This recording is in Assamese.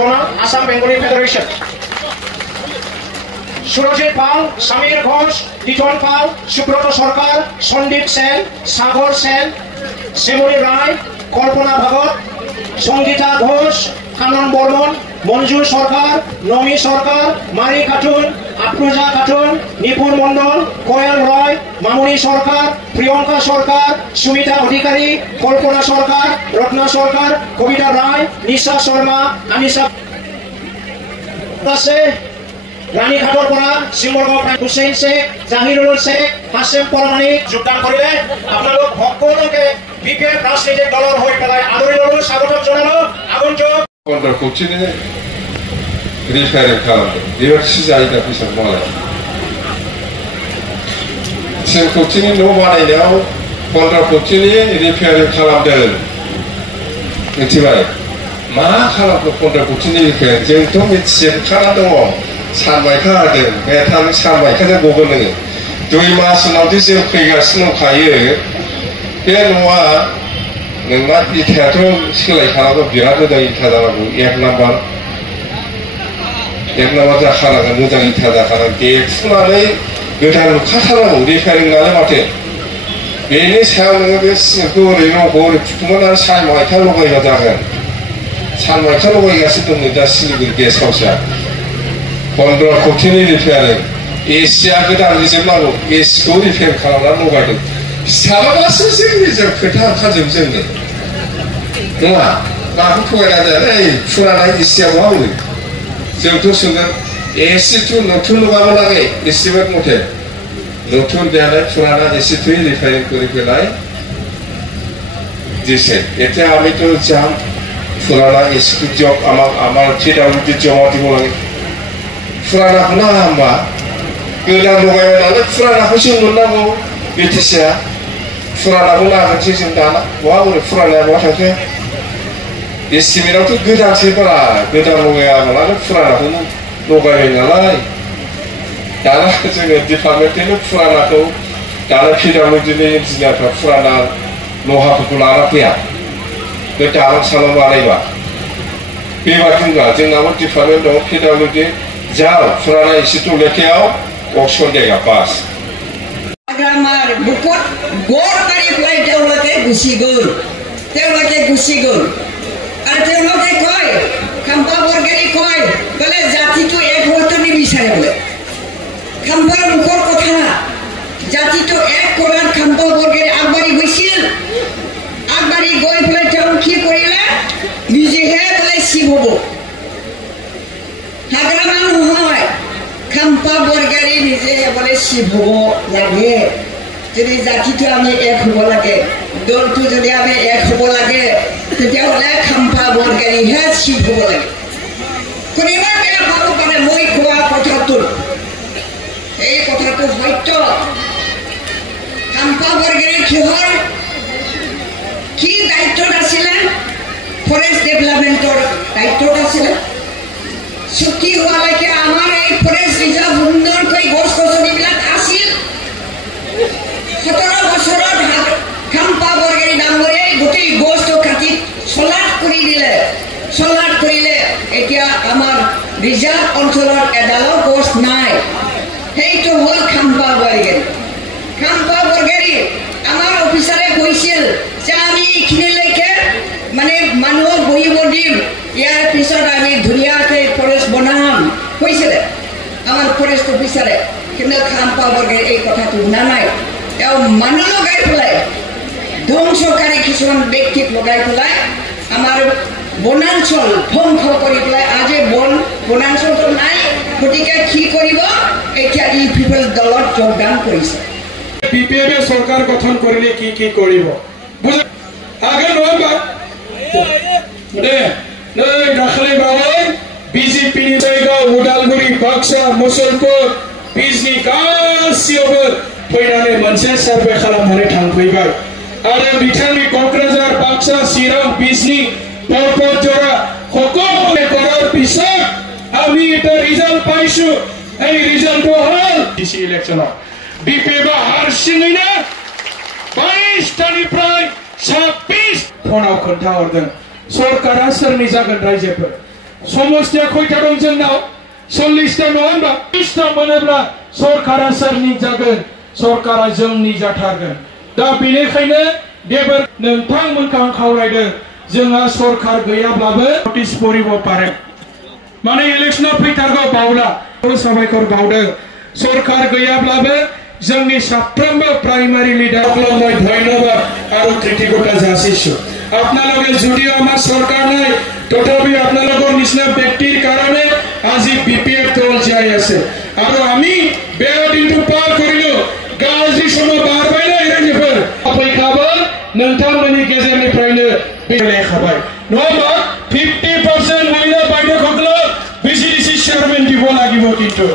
Zonal Assam Bengali Federation. Surajit Pal, Samir Ghosh, Titon Pal, Subroto Sarkar, Sandip Sen, Sagar Sen, Semoli Rai, Kalpana Bhagat, Sangita Ghosh, Kanan Bormon, Monju Sarkar, Nomi Sarkar, Mari Khatun, Apruja Khatun, Nipur Mondol, Koyal Roy, Mamuni Sarkar, Priyanka Sarkar, Sumita Adhikari, Kalpana Sarkar, Ratna Sarkar, Kavita Rai, Nisha Sharma, Anisha Dase, Rani Khator Pora, Simorgaon Hussein Sheikh, Zahirul Sheikh, Hasem Paramani, যোগদান কৰিলে আপোনালোক সকলোকে বিপিএল ৰাজনীতিক দলৰ হৈ পেলাই আদৰি ল'লো স্বাগতম জনালো আগন্তুক কন্ট্ৰল কোচিনে ৰিফাইন খালামদों बेबायदि जायगा फैसा मालाय जों कोचिनि न' बानायनायाव कन्ट्रल कोचिनि रिफाइन खालामदों मिथिबाय मा खालामखो कन्ट्रल कोचिनि रिफाइन जोंथ' मिथिजोबखाना दङ सानबायखा होदों मेथाम सानबायखाजों गगोन नोङो 2 मास उनावदि जों फैगासिनो दंखायो बे न'आ नोंना इथायाथ' सोलायखानांगौ बिराद मोजां इथा जानांगौ 1 नाम्बार जाखानांगोन मोजां इथा जाखानांगोन देफुनानै गोदान लुखाथारनांगौ रिफाइरिं नालाय माथो बेनि सायाव नोङो बे सिमेन्टखौ ओरै रंखौ ओरै फुथुमनानै सानबायखा लगायबा जागोन सानबायखा लगायगासिनो दं दा सिलिगुरि गेस्ट हाउसआ 15 कोटिनि रिफाइरिं एसिया गोदान जोबनांगौ एसिखौ रिफाइर खालामनानै लगायदों साबाबासो जोंनिजों खोथा ओंखारजोबो जोंनो नङा माखौ थगायना जाया फुराना एसिया मा होनो जोंथ' सोंगोन एसिथ' नতুন লগাবো লাগে এস্টিমেট মতে নতুন দেয়ালে পুরানা এসি তুই রিফাইরিং করে ফেলাই দিছে এটা আমি তো জাম পুরানা এসি জব আমার পিডব্লিউডি জমা দিব লাগে পুরানাखौ नाङा होमबा गोदान लगायबाय नालाय पुरानाखौ जों मोननांगौ बिटिसिआ पुरानाखौ नागारसै जों दाना बहा बोरै पुरानाया बहा थांखो एस्टिमेटआवथ' गोदानसैब्रा गोदान लगायाब्लानो पुरानाखौ लगायबाय नालाय दाना जोङो डिपार्टमेन्टनिनो पुरानाखौ दाना पिडब्लिउडिनि इन्जिनियारफ्रा पुराना लहाफोरखौ लाना फैया बे दालां सालां बानायबा बेबादि नङा जोंनाबो डिपार्टमेन्ट दं पिडब्लिउडि जाओ पुराना इसिटु लेखायाव अक्सफर्ड जायगा पास ग्रामार बुकत गौर कारिफ्लाय देवलाके गुसिगोन आरो देवलाके कय खाम्फा बरगेरि कय बोले जाति तो एक होतो नि बिचारे बोले खाम्फार मुखर कथा जाति तो एक करार खाम्फा बरगेरि आगबारि গৈছিল आगबारि गय बोले তেওঁ কি কৰিলে নিজেহে बोले শিব হ'ব हाग्रामा নহয় खाम्फा बरगेरि निजे बोले शिव হ'ব লাগে যদি জাতিটো আমি এক হ'ব লাগে দলটো যদি আমি এক হ'ব লাগে তেতিয়াহ'লে খাম্ফা বৰগেৰিহে শিৱ হ'ব লাগে কোনোবাই বেয়া পাব পাৰে মই কোৱা কথাটো এই কথাটো সত্য খাম্ফা বৰগেৰি কিহৰ কি দায়িত্বত আছিলে ফৰেষ্ট ডেভেলপমেণ্টৰ দায়িত্বত আছিলে ছুটি হোৱালৈকে আমাৰ এই ফৰেষ্ট ৰিজাৰ্ভ সুন্দৰকৈ গছ গছনিবিলাক আছিল 17 বছৰত খাম্ফা বৰগেৰি ডাঙৰীয়াই গোটেই গছটো কাটি সলাট কৰিলে এতিয়া আমাৰ ৰিজাৰ্ভ অঞ্চলৰ এডালো গছ নাই সেইটো হ'ল খাম্ফা বৰগেৰি আমাৰ অফিচাৰে কৈছিল যে আমি এইখিনিলৈকে মানে মানুহক বহিব দিম ইয়াৰ পিছত আমি ধুনীয়াকৈ ফৰেষ্ট বনাম কৈছিলে আমাৰ ফৰেষ্ট অফিচাৰে কিন্তু খাম্ফা বৰগেৰি এই কথাটো শুনা নাই তেওঁ মানুহ লগাই পেলাই ধ্বংসকাৰী কিছুমান ব্যক্তিক লগাই পেলাই আমাৰ বনাঞ্চল ধ্বংস কৰি পেলাই আজি বনাঞ্চলটো নাই গতিকে কি কৰিব এতিয়া ই পিপল দলত যোগদান কৰিছে বিপিএফ সরকার গঠন করলে কি কি করিব বুঝে আগে নভেম্বর দাখলে বাবাই বিজেপি नि जायगा उदालगुरि बाक्सा मुसलपुर बिजनि गासियावबो फैनानै मोनसे सार्भे खालामनानै थांफैबाय आरो बिथांनि क'क्राझार बाक्सा चिरां बिजनि परपट जरा সকলো কৰাৰ পিছত আমি এটা ৰিজাল্ট পাইছো এই ৰিজাল্টটো হ'ল ডিসি ইলেকশ্যনৰ বিপিএফ हारसिङैनो 22 तानिफ्राय 26 फनाव खोन्थाहरदों सरकारा सोरनि जागोन रायजोफोर समस्या खयथा दं जोंनाव 40टा नङा होनबा 30टा मोनोब्ला सरकारा सोरनि जागोन सरकारा जोंनि जाथारगोन दा बेनिखायनो बेफोर नोंथांमोनखौ आं खावलायदों जोंहा सरकार गैयाब्लाबो नटिस परिब पारे माने इलेक्शनाव फैथारगौ बावला साबायखर बावदों सरकार गैयाब्लाबो जोंनि साफ्रोमबो प्राइमारि लिडार मैं धन्यवाद और कृतज्ञता जासिছো আপনাদের যদিও আমার সরকার নাই তথাপি আপনাদের নিচিনা ব্যক্তির কারণে আজি বিপিএফ দল যাই আছে আর আমি বেয়া দিনটো পার করিলো গাজী সময় বারবাই না এরাইফোর অপেক্ষাবো नोंथांमोननि गेजेरनिफ्रायनो बिलाइ खाबाय नङाबा 50% মহিলা বাইদেউসকলক বিসিডিসি চেয়ারম্যান দিব লাগিব কিন্তু